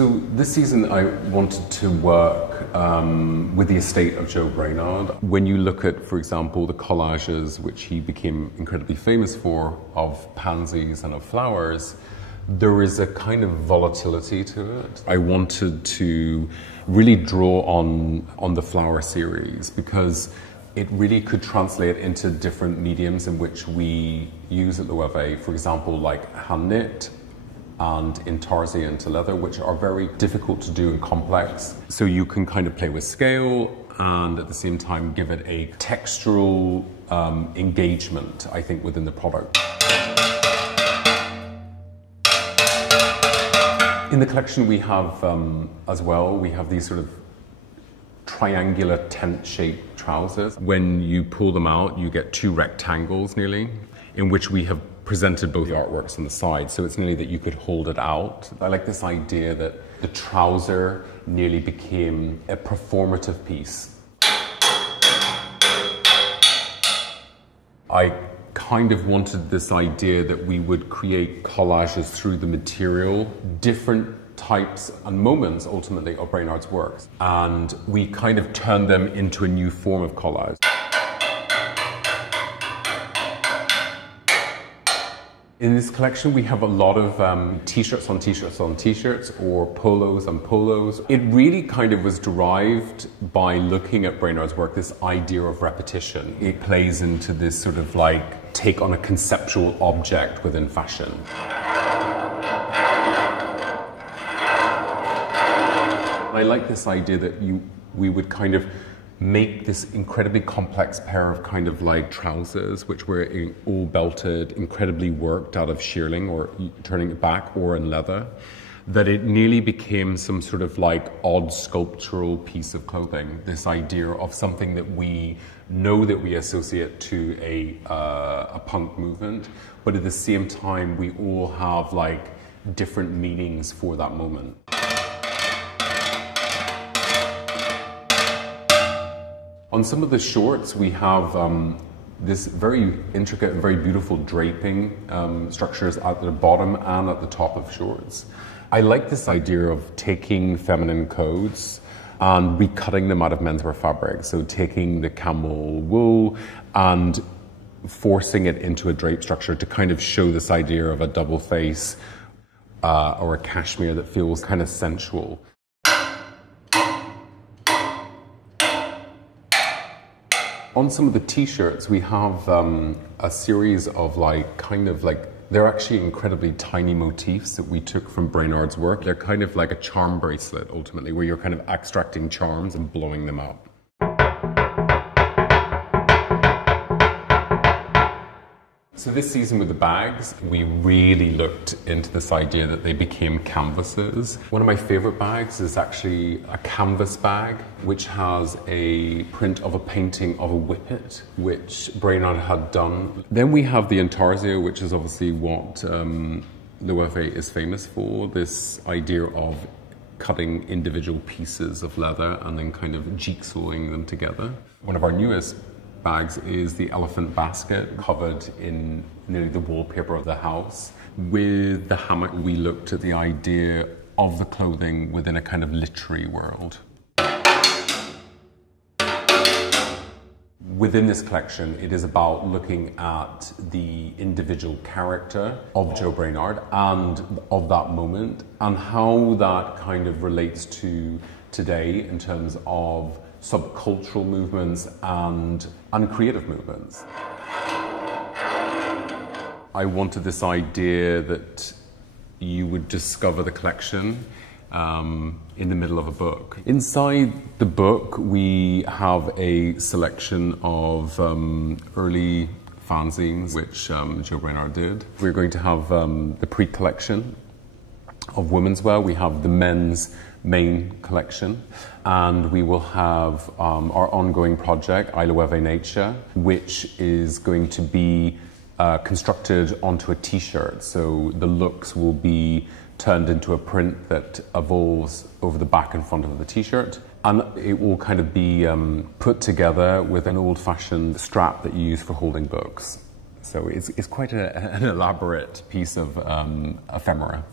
So this season I wanted to work with the estate of Joe Brainard. When you look at, for example, the collages which he became incredibly famous for, of pansies and of flowers, there is a kind of volatility to it. I wanted to really draw on the flower series because it really could translate into different mediums in which we use at Loewe. For example, like hand knit and intarsia into leather, which are very difficult to do and complex. So you can kind of play with scale and at the same time give it a textural engagement, I think, within the product. In the collection we have, as well, we have these sort of triangular tent-shaped trousers. When you pull them out, you get two rectangles nearly, in which we have presented both the artworks on the side, so it's nearly that you could hold it out. I like this idea that the trouser nearly became a performative piece. I kind of wanted this idea that we would create collages through the material, different types and moments ultimately of Brainard's works, and we kind of turned them into a new form of collage. In this collection we have a lot of t-shirts on t-shirts on t-shirts, or polos on polos. It really kind of was derived by looking at Brainard's work, this idea of repetition. It plays into this sort of like take on a conceptual object within fashion. I like this idea that we would kind of make this incredibly complex pair of kind of like trousers, which were all belted, incredibly worked out of shearling or turning it back or in leather, that it nearly became some sort of like odd sculptural piece of clothing. This idea of something that we know that we associate to a punk movement, but at the same time we all have like different meanings for that moment. On some of the shorts, we have this very intricate and very beautiful draping structures at the bottom and at the top of shorts. I like this idea of taking feminine codes and recutting them out of menswear fabric. So taking the camel wool and forcing it into a drape structure to kind of show this idea of a double face or a cashmere that feels kind of sensual. On some of the t-shirts, we have a series of they're actually incredibly tiny motifs that we took from Brainard's work. They're kind of like a charm bracelet, ultimately, where you're kind of extracting charms and blowing them up. So this season with the bags, we really looked into this idea that they became canvases. One of my favorite bags is actually a canvas bag, which has a print of a painting of a whippet, which Brainard had done. Then we have the intarsia, which is obviously what Loewe is famous for, this idea of cutting individual pieces of leather and then kind of jigsawing them together. One of our newest bags is the elephant basket, covered in nearly the wallpaper of the house. With the hammock, we looked at the idea of the clothing within a kind of literary world. Within this collection, it is about looking at the individual character of Joe Brainard and of that moment, and how that kind of relates to today in terms of subcultural movements and creative movements. I wanted this idea that you would discover the collection in the middle of a book. Inside the book, we have a selection of early fanzines, which Joe Brainard did. We're going to have the pre-collection of women's wear. We have the men's main collection, and we will have our ongoing project, I Loewe Nature, which is going to be constructed onto a t-shirt. So the looks will be turned into a print that evolves over the back and front of the t-shirt, and it will kind of be put together with an old-fashioned strap that you use for holding books. So it's quite an elaborate piece of ephemera.